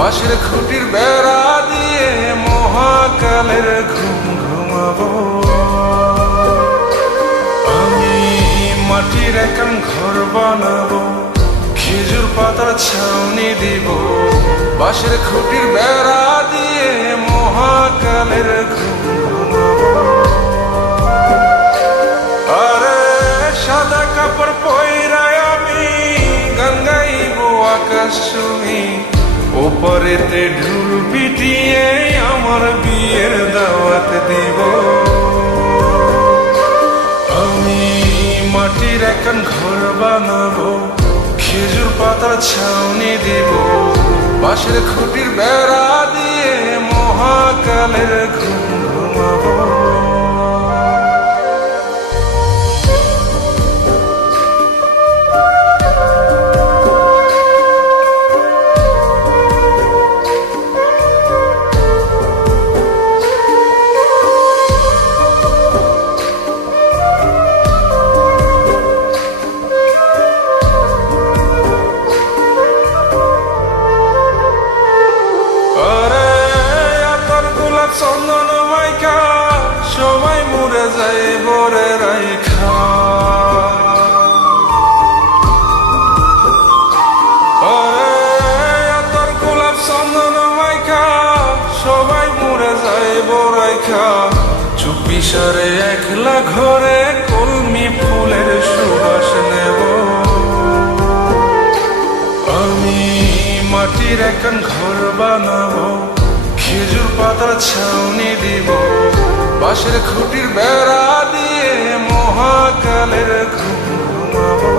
বাঁশের খুঁটির বেড়া দিয়ে মহাকালের ঘুম ঘুমাবো। আমি মাটির একান ঘর বানাবো, খেজুর পাতার ছাউনি দিব, বাঁশের খুঁটির বেড়া দিয়ে মহাকালের ঘুম ঘুমাবো। আরে সাদা কাপড় পয়রায় আমি গান গাইবো আকাশ ছুঁই, ওপরেতে ঢুল পিটিয়ে আমার বিয়ের দাওয়াত দিব। আমি মাটির একান ঘর বানাবো, খেজুর পাতার ছাউনি দিব, বাঁশের খুঁটির বেড়া দিয়ে মহাকালের ঘুম ঘুমাবো। চন্দন মাইকা সবাই মরে যায় বরে রাইখা, তোর গোলাপ চন্দন মাইকা সবাই মরে যায় বরাইখা, চুপি সারে একলা ঘরে কলমি ফুলের সুবাস নেব। আমি মাটির একান ঘর বানাবো, খেজুর পাতার ছাউনি দিব, বাঁশের খুঁটির বেড়া দিয়ে মহাকালের ঘুম ঘুমাবো।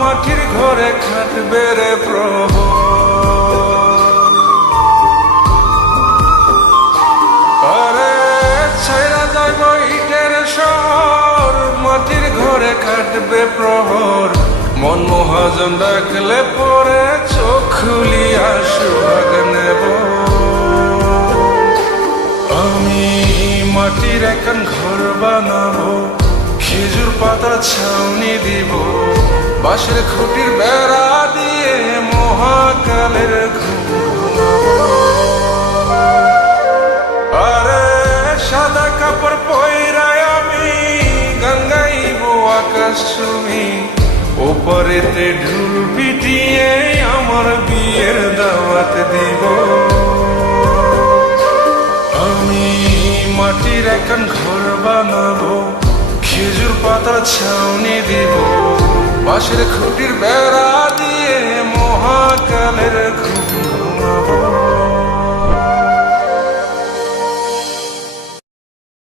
মাটির ঘরে খাটবে রে প্রহর, আরে ছাইরা যাইব ইটের শহর, মাটির ঘরে খাটবে প্রহর, মন মহাজন ডাকলে পরে চোখ খুলিয়া সুহাগ নেব। আমি মাটির একান ঘর বানাবো, খেজুর পাতার ছাউনি দিব, বাঁশের খুঁটির বেড়া দিয়ে মহাকালের ঘুম ঘুমাবো। আরে সাদা কাপড় পয়রায় আমি গান গাইবো আকাশ ছুঁই, ওপরেতে ঢুল পিটিয়ে আমার বিয়ের দাওয়াত দিব। আমি মাটির একান ঘর বানাবো, খেজুর পাতার ছাউনি দিব, বাঁশের খুঁটির বেড়া দিয়ে মহাকালের ঘুম